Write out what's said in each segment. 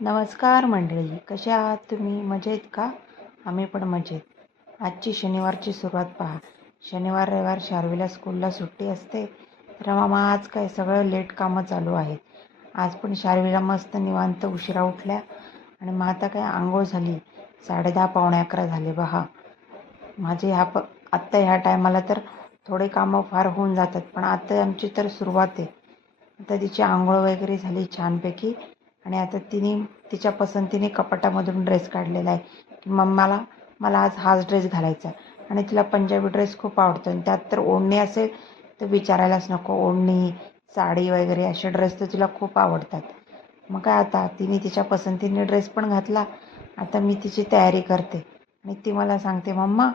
नमस्कार मंडळी कसे आहात तुम्ही? मजेत का? आम्ही पण मजेत. आजची शनिवारची सुरुवात पहा. शनिवार रविवार शार्वीला स्कूलला सुट्टी असते तर मामा आज काय सगळं लेट कामं चालू आहेत. आज पण शार्वीला मस्त निवांत उशिरा उठल्या आणि मग आता काय आंघोळ झाली. साडेदहा पावणे अकरा झाले बहा माझे ह्या प आत्ता ह्या टायमाला तर थोडे कामं फार होऊन जातात पण आता आमची तर सुरुवात आहे. आता तिची आंघोळ वगैरे झाली छानपैकी. आणि आता तिने तिच्या पसंतीने कपाटामधून ड्रेस काढलेला आहे. की मम्माला मला आज हाच ड्रेस घालायचा आहे. आणि तिला पंजाबी ड्रेस खूप आवडतो. आणि त्यात तर ओढणी असेल तर विचारायलाच नको. ओढणी साडी वगैरे असे ड्रेस तर तिला खूप आवडतात. मग काय आता तिने तिच्या पसंतीने ड्रेस पण घातला. आता मी तिची तयारी करते. आणि ती मला सांगते मम्मा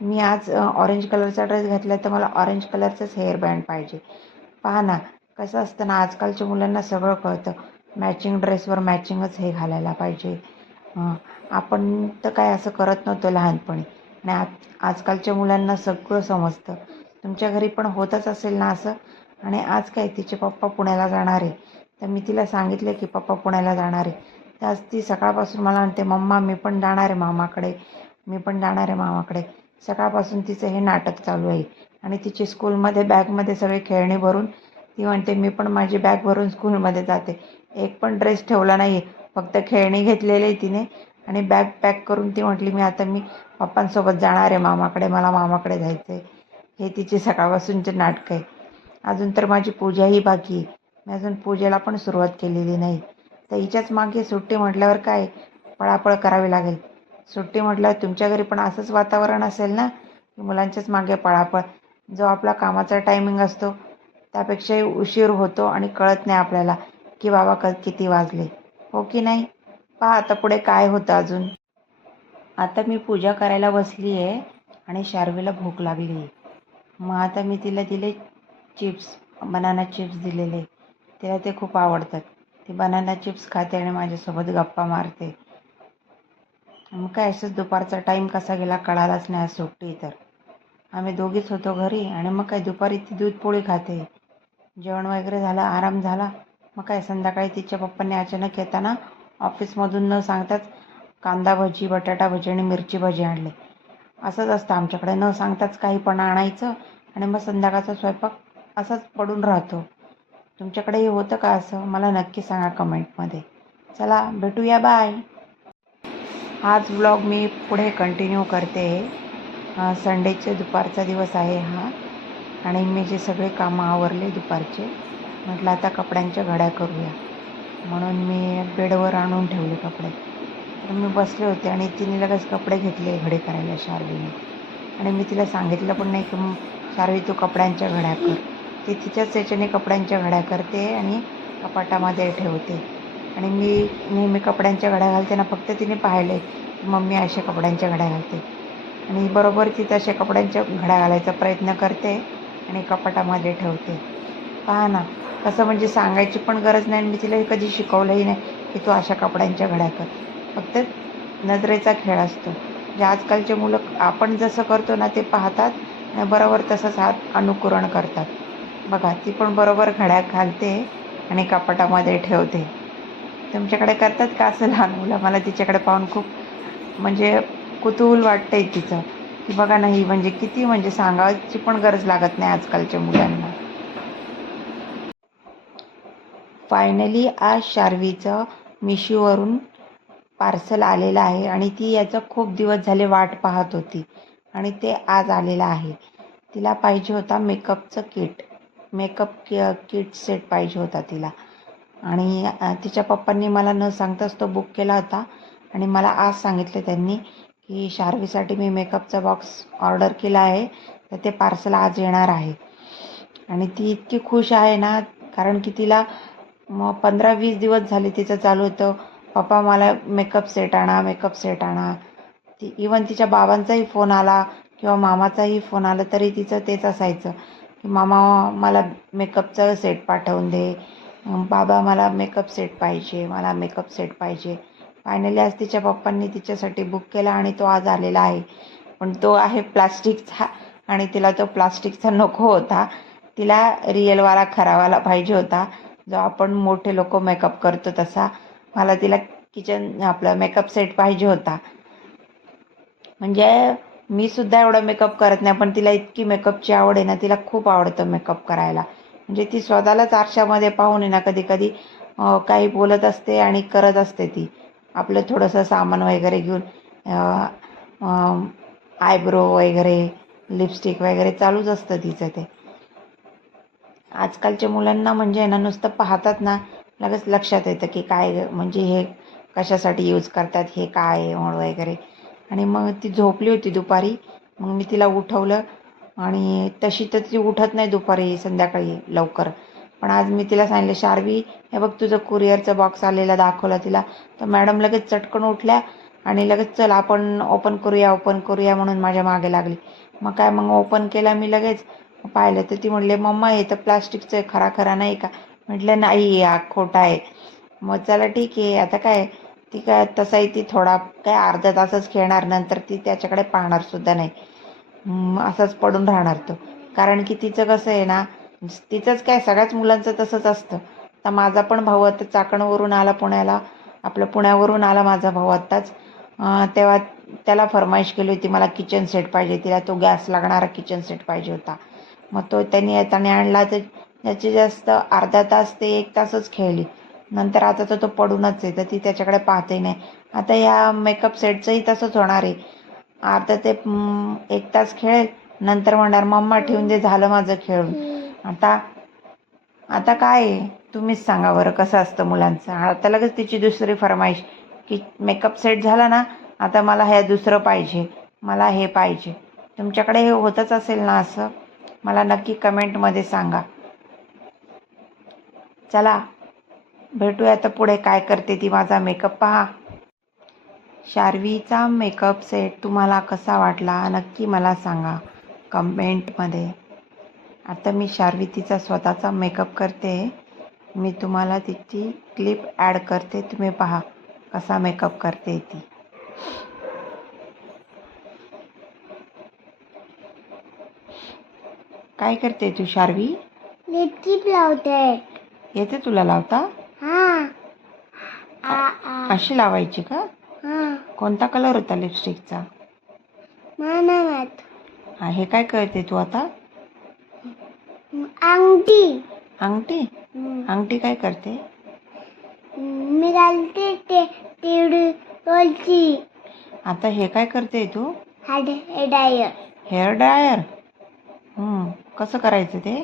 मी आज ऑरेंज कलरचा ड्रेस घातला तर मला ऑरेंज कलरचंच हेअर बँड पाहिजे. पहा ना कसं असतं ना आजकालच्या मुलांना सगळं कळतं. मॅचिंग ड्रेसवर मॅचिंगच हे घालायला पाहिजे. आपण तर काय असं करत नव्हतो लहानपणी. आणि आज आजकालच्या मुलांना सगळं समजतं. तुमच्या घरी पण होतच असेल ना असं? आणि आज काय तिचे पप्पा पुण्याला जाणार आहे. तर मी तिला सांगितलं की पप्पा पुण्याला जाणार आहे. तर आज ती सकाळपासून मला म्हणते मम्मा मी पण जाणार आहे मामाकडे. मी पण जाणार आहे मामाकडे. सकाळपासून तिचं हे नाटक चालू आहे. आणि तिची स्कूलमध्ये बॅगमध्ये सगळे खेळणी भरून ती म्हणते मी पण माझी बॅग भरून स्कूलमध्ये जाते. एक पण ड्रेस ठेवला नाही फक्त खेळणी घेतलेली तिने आणि बॅग पॅक करून ती म्हटली मी आता मी पप्पांसोबत जाणार आहे मामाकडे. मला मामाकडे जायचं आहे हे तिची सकाळपासूनचे नाटकं आहे. अजून तर माझी पूजाही बाकी आहे. मी अजून पूजेला पण सुरुवात केलेली नाही. तर हिच्याच मागे सुट्टी म्हटल्यावर काय पळापळ करावी लागेल. सुट्टी म्हटल्यावर तुमच्या घरी पण असंच वातावरण असेल ना की मुलांच्याच मागे पळापळ. जो आपला कामाचा टायमिंग असतो त्यापेक्षाही उशीर होतो आणि कळत नाही आपल्याला की बाबा क किती वाजले. हो की नाही? पहा आता पुढे काय होतं अजून. आता मी पूजा करायला बसली आहे आणि शार्वीला भूक लागली आहे. मग आता मी तिला दिले चिप्स बनाना चिप्स दिलेले. तिला ते खूप आवडतात. ती बनाना चिप्स खाते आणि माझ्यासोबत गप्पा मारते. मग काय असंच दुपारचा टाईम कसा गेला कळालाच नाही आज सुट्टी तर. आम्ही दोघीच होतो घरी आणि मग काय दुपारी ती दूध पोळी खाते. जेवण वगैरे झालं आराम झाला. मग काय संध्याकाळी तिच्या पप्पांनी अचानक येताना ऑफिसमधून न सांगताच कांदा भजी बटाटा भजी आणि मिरची भजी आणले. असंच असतं आमच्याकडे. न सांगताच काही पण आणायचं आणि मग संध्याकाळचा स्वयंपाक असाच पडून राहतो. तुमच्याकडेही होतं का असं? मला नक्की सांगा कमेंटमध्ये. चला भेटूया बाय. हाच ब्लॉग मी पुढे कंटिन्यू करते. संडेचे दुपारचा दिवस आहे हा. आणि मी जे सगळे कामं आवरले दुपारचे म्हटलं आता कपड्यांच्या घड्या करूया. म्हणून मी बेडवर आणून ठेवले कपडे. तर मी बसले होते आणि तिने लगेच कपडे घेतले घडे करायला शार्वीने आणि मी तिला सांगितलं पण नाही की शार्वी तू कपड्यांच्या घड्या कर. ती तिच्याच याच्याने कपड्यांच्या घड्या करते आणि कपाटामध्ये ठेवते. आणि मी नेहमी कपड्यांच्या घड्या घालते ना फक्त तिने पाहिले की मम्मी अशा कपड्यांच्या घड्या घालते. आणि बरोबर ती तशा कपड्यांच्या घड्या घालायचा प्रयत्न करते. आणि कपाटामध्ये ठेवते. पहा ना कसं म्हणजे सांगायची पण गरज नाही आणि मी तिला हे कधी शिकवलंही नाही की तू अशा कपड्यांच्या घड्या कर. फक्त नजरेचा खेळ असतो. जे आजकालचे मुलं आपण जसं करतो ना ते पाहतात आणि बरोबर तसंच हात अनुकरण करतात. बघा ती पण बरोबर घड्या घालते आणि कपाटामध्ये ठेवते. तुमच्याकडे करतात का असं लहान मुलं? मला तिच्याकडे पाहून खूप म्हणजे कुतूहल वाटतंय तिचं. की बघा नाही म्हणजे किती म्हणजे सांगायची पण गरज लागत नाही आजकालच्या मुलांना. फायनली आज शार्वीचं मिशोवरून पार्सल आलेलं आहे आणि ती याचं खूप दिवस झाले वाट पाहत होती आणि ते आज आलेलं आहे. तिला पाहिजे होता मेकअपचं किट. मेकअप कि किट सेट पाहिजे होता तिला. आणि तिच्या पप्पांनी मला न सांगताच तो बुक केला होता आणि मला आज सांगितलं त्यांनी की शार्वीसाठी मी मेकअपचा बॉक्स ऑर्डर केला आहे तर ते पार्सल आज येणार आहे. आणि ती इतकी खुश आहे ना कारण की तिला मग पंधरा वीस दिवस झाले तिचं चालू होतं. पप्पा मला मेकअप सेट आणा मेकअप सेट आणा. ती इवन तिच्या बाबांचाही फोन आला किंवा मामाचाही फोन आला तरी तिचं तेच असायचं. की मामा मला मेकअपचं सेट पाठवून दे. बाबा मला मेकअप सेट पाहिजे मला मेकअप सेट पाहिजे. फायनली आज तिच्या पप्पांनी तिच्यासाठी बुक केला आणि तो आज आलेला आहे. पण तो आहे प्लास्टिकचा आणि तिला तो प्लास्टिकचा नको होता. तिला रिअलवाला खरावाला पाहिजे होता. जो आपण मोठे लोक मेकअप करतो तसा. मला तिला किचन आपला मेकअप सेट पाहिजे होता. म्हणजे मी सुद्धा एवढा मेकअप करत नाही पण तिला इतकी मेकअपची आवड आहे ना तिला खूप आवडतं मेकअप करायला. म्हणजे ती स्वतःलाच आरशामध्ये पाहून आहे ना कधी कधी काही बोलत असते आणि करत असते ती. आपलं थोडंसं सामान वगैरे घेऊन आयब्रो वगैरे लिपस्टिक वगैरे चालूच असतं तिचं ते. आजकालच्या मुलांना म्हणजे ना नुसतं पाहतात ना लगेच लक्षात येतं की काय म्हणजे हे कशासाठी यूज करतात हे काय आहे म्हणून वगैरे. आणि मग ती झोपली होती दुपारी मग मी तिला उठवलं आणि तशी तर ती उठत नाही दुपारी संध्याकाळी लवकर. पण आज मी तिला सांगितलं शार्वी हे बघ तुझं कुरिअरचं बॉक्स आलेला दाखवला तिला. तर मॅडम लगेच चटकन उठल्या आणि लगेच चल आपण ओपन करूया ओपन करूया म्हणून माझ्या मागे लागली. मग काय मग ओपन केला मी लगेच. पाहिलं तर ती म्हणले मम्मा हे तर प्लास्टिकचं आहे खरा खरा नाही का? म्हटलं नाही हा खोटा आहे. मग चला ठीक आहे आता काय ती काय तसाही ती थोडा काय अर्धा तासच खेळणार नंतर ती त्याच्याकडे पाहणार सुद्धा नाही. असंच असाच पडून राहणार तो. कारण की तिचं कसं आहे ना तिचंच काय सगळ्याच मुलांचं तसंच असतं. तर माझा पण भाऊ आता चाकणवरून आला पुण्याला. आपलं पुण्यावरून आला माझा भाऊ आत्ताच. तेव्हा त्याला फरमाईश केली होती मला किचन सेट पाहिजे तिला तो गॅस लागणारा किचन सेट पाहिजे होता. मग तो त्यांनी येताना आणला. तर त्याची जास्त अर्धा तास ते एक तासच खेळली. नंतर आता तर तो पडूनच आहे. तर ती त्याच्याकडे पाहते नाही. आता या मेकअप सेटचंही तसंच होणार आहे. अर्धा ते एक तास खेळेल. नंतर म्हणणार मम्मा ठेवून दे झालं माझं खेळून. आता आता काय आहे? तुम्हीच सांगा बरं कसं असतं मुलांचं. आता लगेच तिची दुसरी फरमाईश की मेकअप सेट झाला ना आता मला हे दुसरं पाहिजे मला हे पाहिजे. तुमच्याकडे हे होतच असेल ना असं? मला नक्की कमेंटमध्ये सांगा. चला भेटूया आता पुढे काय करते ती माझा मेकअप पहा. शार्वीचा मेकअप सेट तुम्हाला कसा वाटला नक्की मला सांगा कमेंटमध्ये. आता मी शार्वी तिचा स्वतःचा मेकअप करते. मी तुम्हाला तिची क्लिप ॲड करते. तुम्ही पहा कसा मेकअप करते ती. काय करते तू शार्वी? लिपस्टिक लावते. येते तुला लावता? हा. अशी लावायची का? हा. कोणता कलर होता लिपस्टिकचा? मानामात हा हे काय करते तू आता? अंगठी. अंगठी. अंगठी काय करते? मी घालते ते रोलची आता हे काय करते तू? हाड डायर हेअर ड्रायर? हम्म, कसं करायचं ते?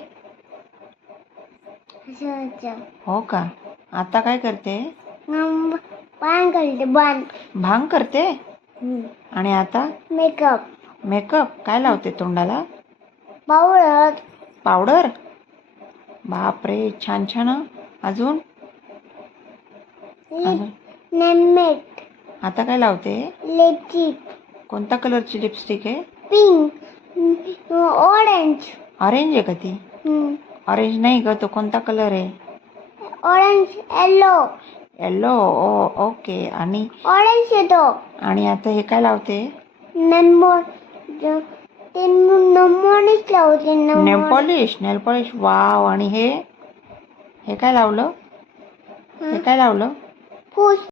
हो का? आता काय करते? बाण घालते बाण भांग. करते? आणि आता? मेकअप. मेकअप? काय लावते तोंडाला? Powder powder? बापरे छान छान. अजून? आता काय लावते? लिपस्टिक. कोणता कलरची लिपस्टिक आहे? पिंक. ऑरेंज. ऑरेंज आहे का ती? ऑरेंज नाही ग तो कोणता कलर आहे? Orange yellow. Yellow oh okay. आणि ऑरेंज येतो. आणि आता हे काय लावते? नंबर. ते नंबरच लावते nail number polish nail polish wow आणि हे? हे काय लावलं? हे? काय लावलं? फूस.